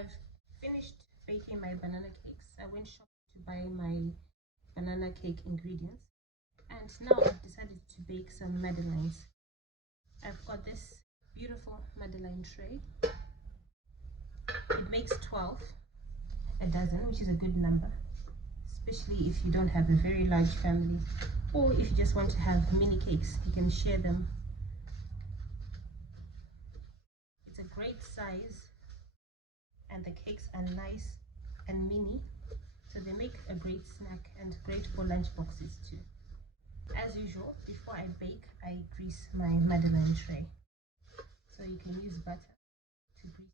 I've finished baking my banana cakes. I went shopping to buy my banana cake ingredients, and now I've decided to bake some madeleines. I've got this beautiful madeleine tray. It makes 12 a dozen, which is a good number, especially if you don't have a very large family, or if you just want to have mini cakes, you can share them. It's a great size, and the cakes are nice and mini, so they make a great snack and great for lunch boxes too. As usual, before I bake, I grease my madeleine tray. So you can use butter to grease.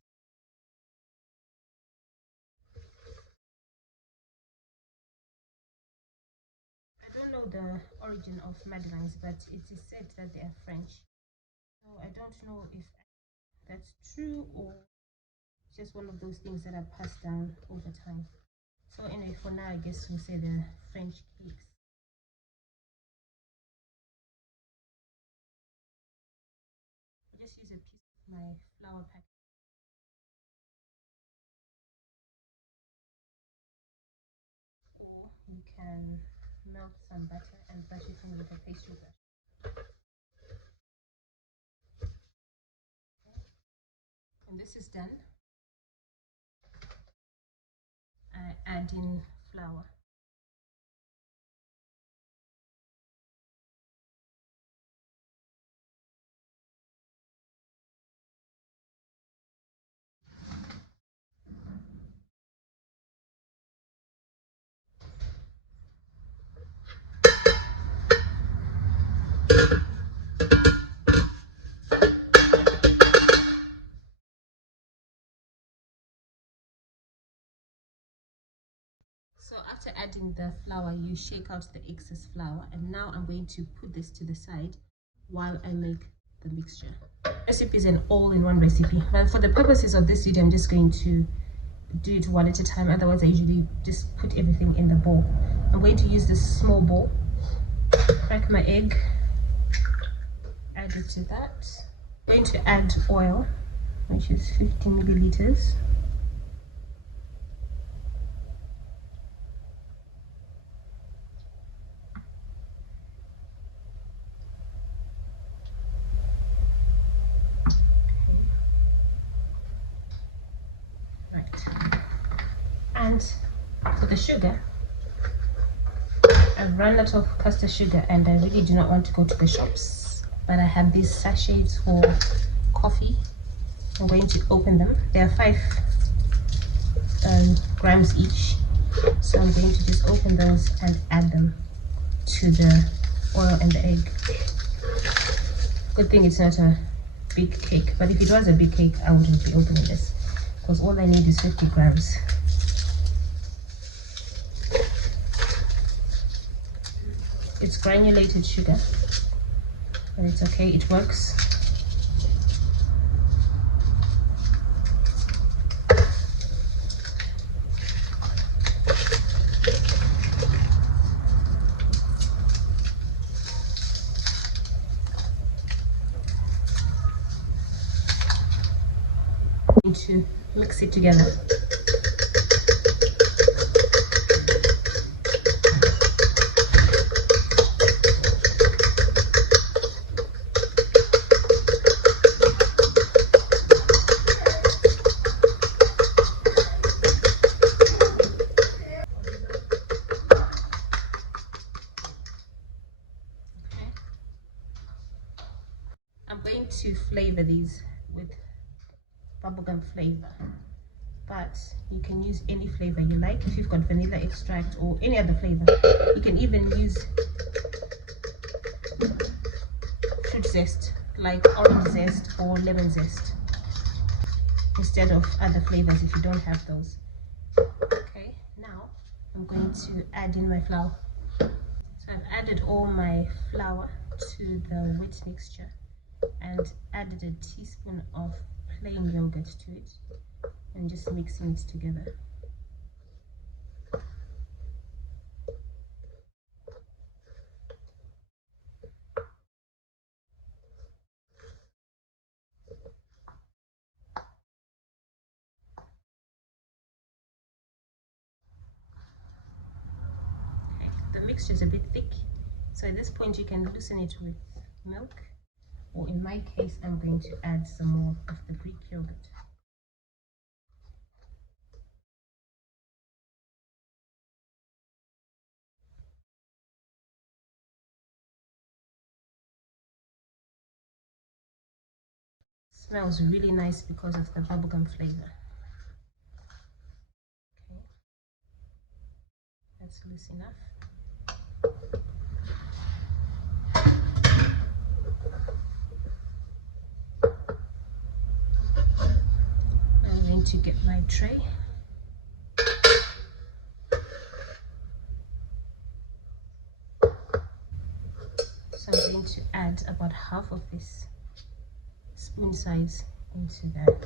I don't know the origin of madeleines, but it is said that they are French. So I don't know if that's true or just one of those things that are passed down over time. So anyway, for now, I guess we'll say the French cakes. I just use a piece of my flour packet. Or you can melt some butter and brush it in with a pastry brush. When this is done, I add in flour. So after adding the flour, you shake out the excess flour, and now I'm going to put this to the side while I make the mixture. Recipe is an all-in-one recipe, but for the purposes of this video, I'm just going to do it one at a time. Otherwise, I usually just put everything in the bowl. I'm going to use this small bowl, crack my egg, add it to that. I'm going to add oil, which is 50 milliliters. And for the sugar, I've run out of caster sugar and I really do not want to go to the shops, but I have these sachets for coffee. I'm going to open them. They are 5 grams each, so I'm going to just open those and add them to the oil and the egg. Good thing it's not a big cake, but if it was a big cake, I wouldn't be opening this, because all I need is 50 grams. It's granulated sugar, but it's okay, it works. I'm going to mix it together. I'm going to flavor these with bubblegum flavor, but you can use any flavor you like. If you've got vanilla extract or any other flavor, you can even use fruit zest like orange zest or lemon zest instead of other flavors if you don't have those. Okay, now I'm going to add in my flour. So I've added all my flour to the wet mixture and added a teaspoon of plain yogurt to it and just mixing it together. mixture is a bit thick. So at this point you can loosen it with milk, or in my case I'm going to add some more of the Greek yogurt. Smells really nice because of the bubblegum flavor. Okay, that's loose enough. I'm going to get my tray. So I'm going to add about half of this spoon size into there.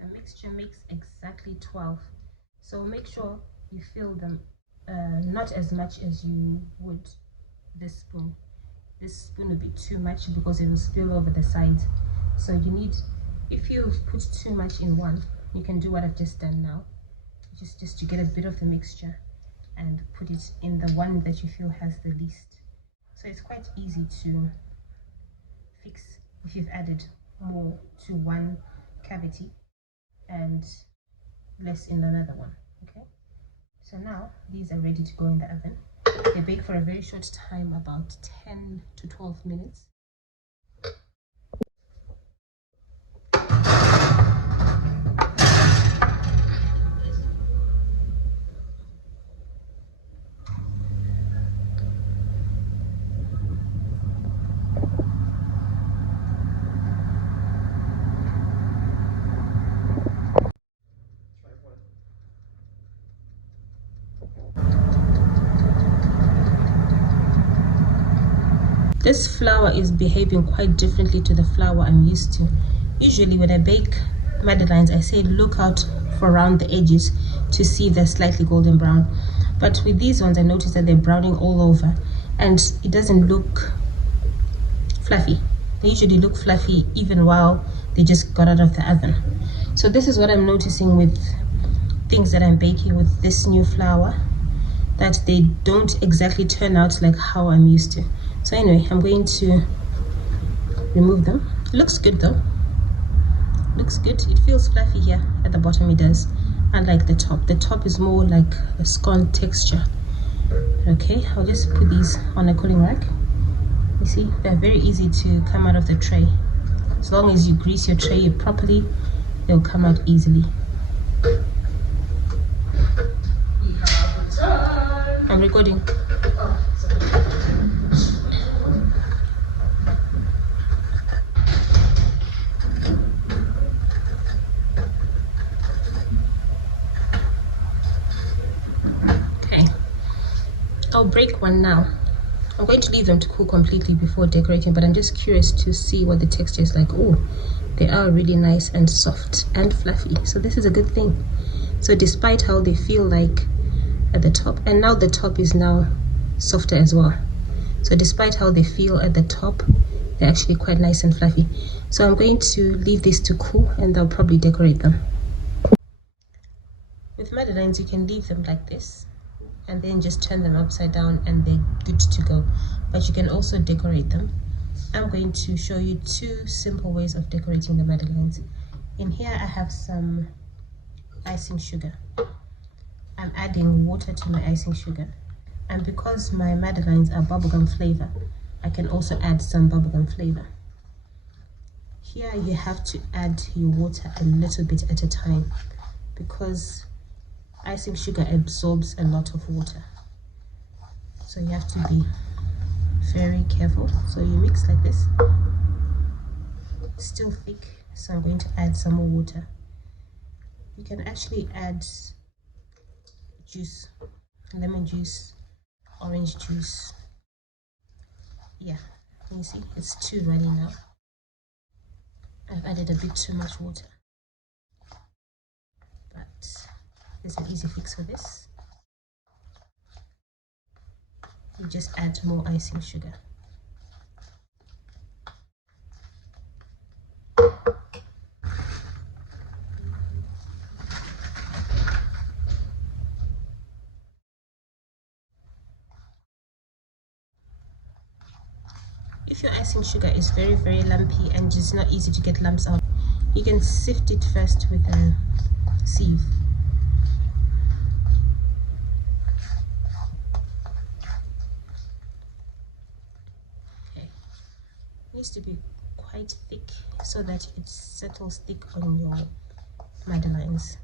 The mixture makes exactly 12, so make sure you fill them not as much as you would this spoon. This spoon will be too much because it will spill over the sides. So you need, if you've put too much in one, you can do what I've just done now, just to get a bit of the mixture and put it in the one that you feel has the least. So it's quite easy to fix if you've added more to one cavity and less in another one. Okay, so now these are ready to go in the oven. They bake for a very short time, about 10 to 12 minutes. This flour is behaving quite differently to the flour I'm used to. Usually when I bake madeleines, I say look out for around the edges to see if they're slightly golden brown. But with these ones, I noticed that they're browning all over and it doesn't look fluffy. They usually look fluffy even while they just got out of the oven. So this is what I'm noticing with things that I'm baking with this new flour, that they don't exactly turn out like how I'm used to. So anyway, I'm going to remove them. It looks good though. Looks good. It feels fluffy here at the bottom, it does. Unlike the top. The top is more like a scone texture. Okay, I'll just put these on a cooling rack. You see, they're very easy to come out of the tray. As long as you grease your tray properly, they'll come out easily. I'm recording. I'll break one now. I'm going to leave them to cool completely before decorating, but I'm just curious to see what the texture is like. Oh, they are really nice and soft and fluffy, so this is a good thing. So despite how they feel like at the top, and now the top is now softer as well, so despite how they feel at the top, they're actually quite nice and fluffy. So I'm going to leave this to cool and I'll probably decorate them. With Madeleines, you can leave them like this and then just turn them upside down and they're good to go. But you can also decorate them. I'm going to show you two simple ways of decorating the Madeleines. In here I have some icing sugar. I'm adding water to my icing sugar. And because my Madeleines are bubblegum flavor, I can also add some bubblegum flavor. Here you have to add your water a little bit at a time because icing sugar absorbs a lot of water. So you have to be very careful. So you mix like this. It's still thick, so I'm going to add some more water. You can actually add juice, lemon juice, orange juice. Yeah, you see it's too runny now. I've added a bit too much water, but there's an easy fix for this. You just add more icing sugar. If your icing sugar is very lumpy and it's not easy to get lumps out, you can sift it first with a sieve. Okay, it needs to be quite thick so that it settles thick on your Madeleines.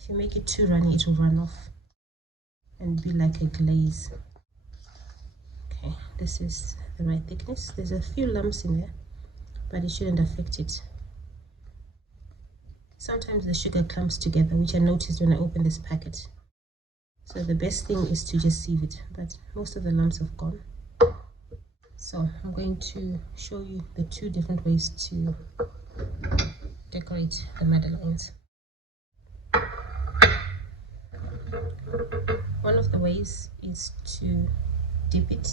If you make it too runny, it will run off and be like a glaze. Okay, this is the right thickness. There's a few lumps in there, but it shouldn't affect it. Sometimes the sugar clumps together, which I noticed when I opened this packet. So the best thing is to just sieve it, but most of the lumps have gone. So I'm going to show you the two different ways to decorate the Madeleines. One of the ways is to dip it.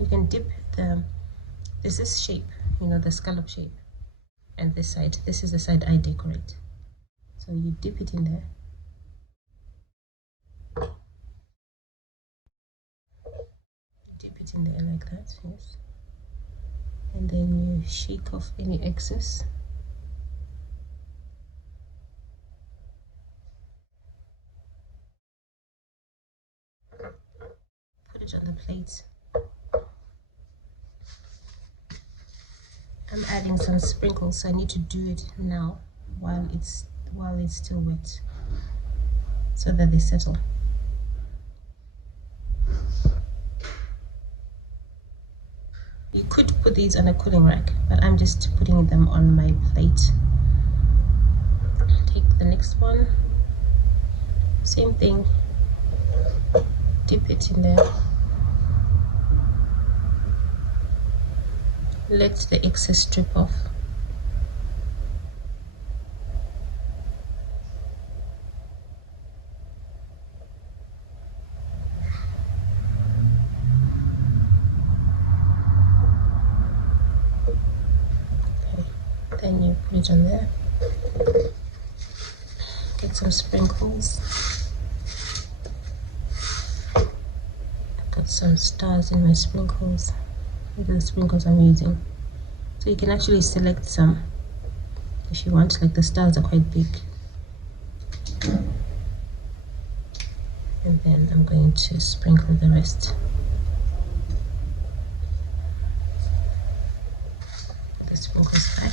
You can dip there's this shape, you know, the scallop shape, and this side. This is the side I decorate. So you dip it in there. Dip it in there like that, yes. And then you shake off any excess. Put it on the plate. I'm adding some sprinkles, so I need to do it now while it's still wet so that they settle. You could put these on a cooling rack, but I'm just putting them on my plate. Take the next one, same thing, dip it in there. Let the excess strip off. Okay, then you put it on there. Get some sprinkles. I've got some stars in my sprinkles. These are the sprinkles I'm using. So you can actually select some if you want, like the stars are quite big. And then I'm going to sprinkle the rest. Put the sprinkles back.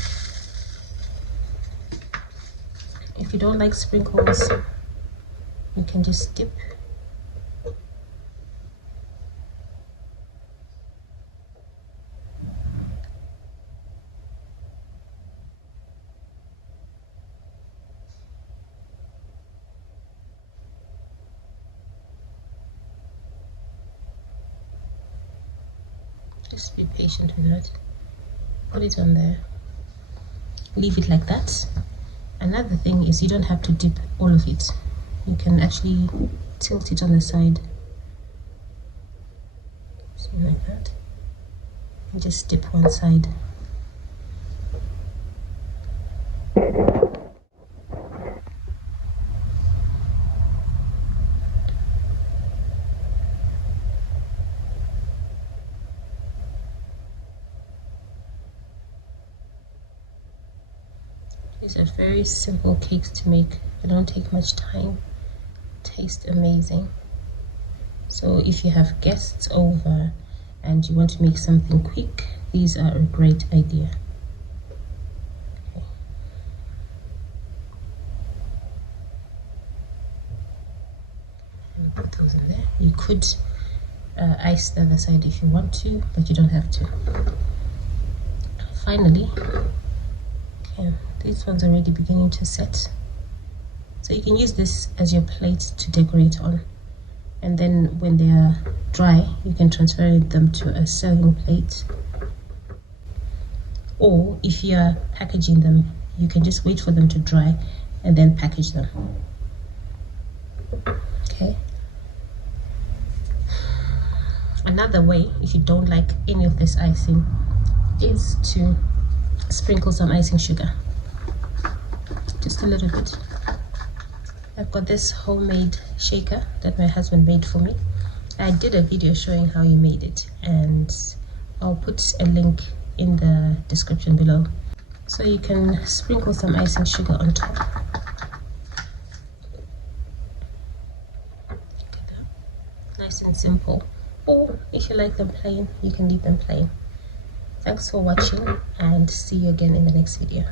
If you don't like sprinkles, you can just dip. Just be patient with that. Put it on there. Leave it like that. Another thing is you don't have to dip all of it. You can actually tilt it on the side. See, like that. And just dip one side. These are very simple cakes to make. They don't take much time. Taste amazing. So if you have guests over and you want to make something quick, these are a great idea. Okay. And put those in there. You could ice the other side if you want to, but you don't have to. Finally, okay, these ones are already beginning to set. So you can use this as your plate to decorate on. And then when they are dry, you can transfer them to a serving plate. Or if you are packaging them, you can just wait for them to dry and then package them. Okay. Another way, if you don't like any of this icing, is to sprinkle some icing sugar. Just a little bit. I've got this homemade shaker that my husband made for me. I did a video showing how he made it, and I'll put a link in the description below. So you can sprinkle some icing sugar on top. Nice and simple. Or if you like them plain, you can leave them plain. Thanks for watching, and see you again in the next video.